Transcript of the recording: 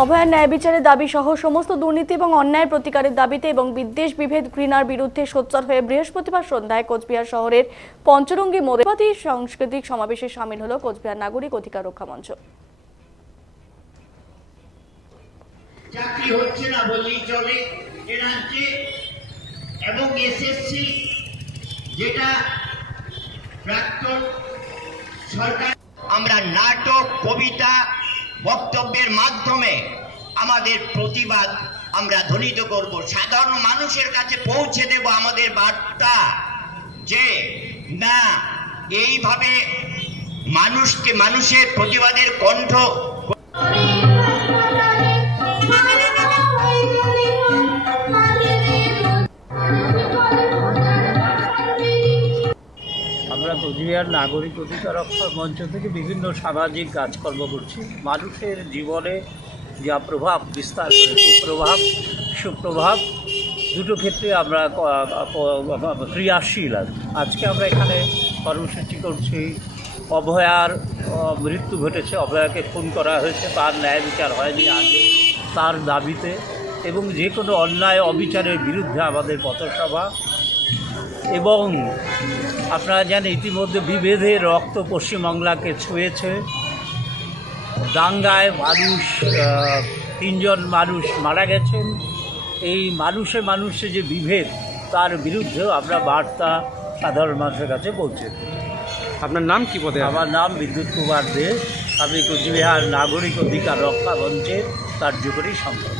অভয়ার ন্যায় বিচারের দাবি সহ সমস্ত দুর্নীতি এবং অন্যায় প্রতিকারের দাবিতে এবং বিদ্বেষ বিভেদ ঘৃণার বিরুদ্ধে সোচ্চার হয়ে বৃহস্পতিবার সন্ধ্যায় কোচবিহার শহরের পঞ্চরঙ্গী মোড়ে সাংস্কৃতিক সমাবেশে সামিল হলো কোচবিহার নাগরিক অধিকার রক্ষা মঞ্চ। চাকরি হচ্ছে না বললেই চলে এ রাজ্যে, এবং এসএসসি যেটা প্রাক্তন সরকার, আমরা নাটক, কবিতা, বক্তব্যের মাধ্যমে আমাদের প্রতিবাদ আমরা ধ্বনিত করব, সাধারণ মানুষের কাছে পৌঁছে দেব আমাদের বার্তা যে না, এইভাবে মানুষের প্রতিবাদের কণ্ঠ আমরা কোচবিহার নাগরিক অধিকার রক্ষা মঞ্চ থেকে বিভিন্ন সামাজিক কাজকর্ম করছি। মানুষের জীবনে যা প্রভাব বিস্তার করে, কুপ্রভাব সুপ্রভাব দুটো ক্ষেত্রে আমরা ক্রিয়াশীল। আজকে আমরা এখানে কর্মসূচি করছি। অভয়ার মৃত্যু ঘটেছে, অভয়াকে খুন করা হয়েছে, তার ন্যায় বিচার হয়নি আগে, তার দাবিতে এবং যে কোনো অন্যায় অবিচারের বিরুদ্ধে আমাদের পথসভা। এবং আপনারা জানেন ইতিমধ্যে বিভেদের রক্ত পশ্চিমবাংলাকে ছুঁয়েছে। দাঙ্গায় তিনজন মানুষ মারা গেছেন। এই মানুষে যে বিভেদ, তার বিরুদ্ধেও আমরা বার্তা সাধারণ মানুষের কাছে পৌঁছে দিই। আপনার নাম কি পদে? আমার নাম বিদ্যুৎ কুমার দে। আমি কোচবিহার নাগরিক অধিকার রক্ষা মঞ্চের কার্যকরী সম্পাদক।